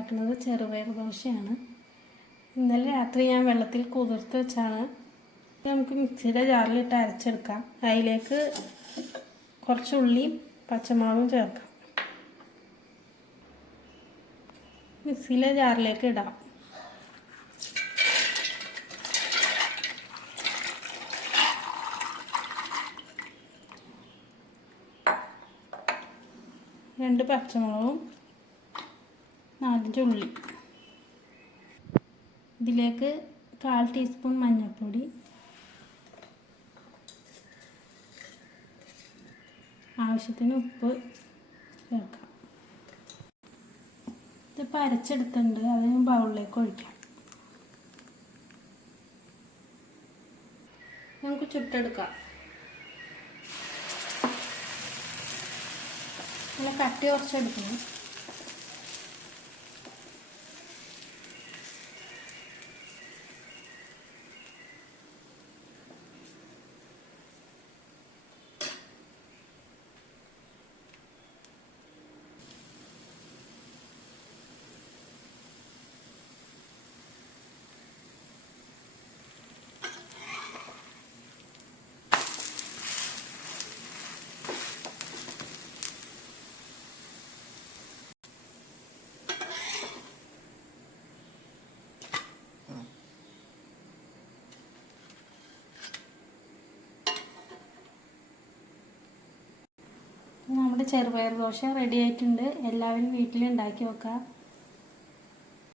ഉണ്ടാക്കുന്നത് ചെറുപയർ ദോശയാണ്. ഇന്നലെ രാത്രി ഞാൻ വെള്ളത്തിൽ കുതിർത്ത് വെച്ചാണ്. നമുക്ക് മിക്സിയുടെ ജാറിലിട്ട് അരച്ചെടുക്കാം. അതിലേക്ക് കുറച്ച് ഉള്ളിയും പച്ചമുളകും ചേർക്കാം. മിക്സിയിലെ ജാറിലേക്ക് ഇടാം. രണ്ട് പച്ചമുളകും നാലഞ്ച് ഉള്ളി ഇതിലേക്ക് കാൽ ടീസ്പൂൺ മഞ്ഞൾപ്പൊടി. ആവശ്യത്തിന് ഉപ്പ് ചേർക്കാം. ഇത് അരച്ചെടുത്തിട്ടുണ്ട് അത് ബൗളിലേക്ക് ഒഴിക്കാം. നമുക്ക് ചുട്ടെടുക്കാം. പിന്നെ കട്ടി കുറച്ചെടുക്കണം. നമ്മുടെ ചെറുപയർ ദോശ റെഡി ആയിട്ടുണ്ട്. എല്ലാവരും വീട്ടിൽ ഉണ്ടാക്കി വെക്കുക.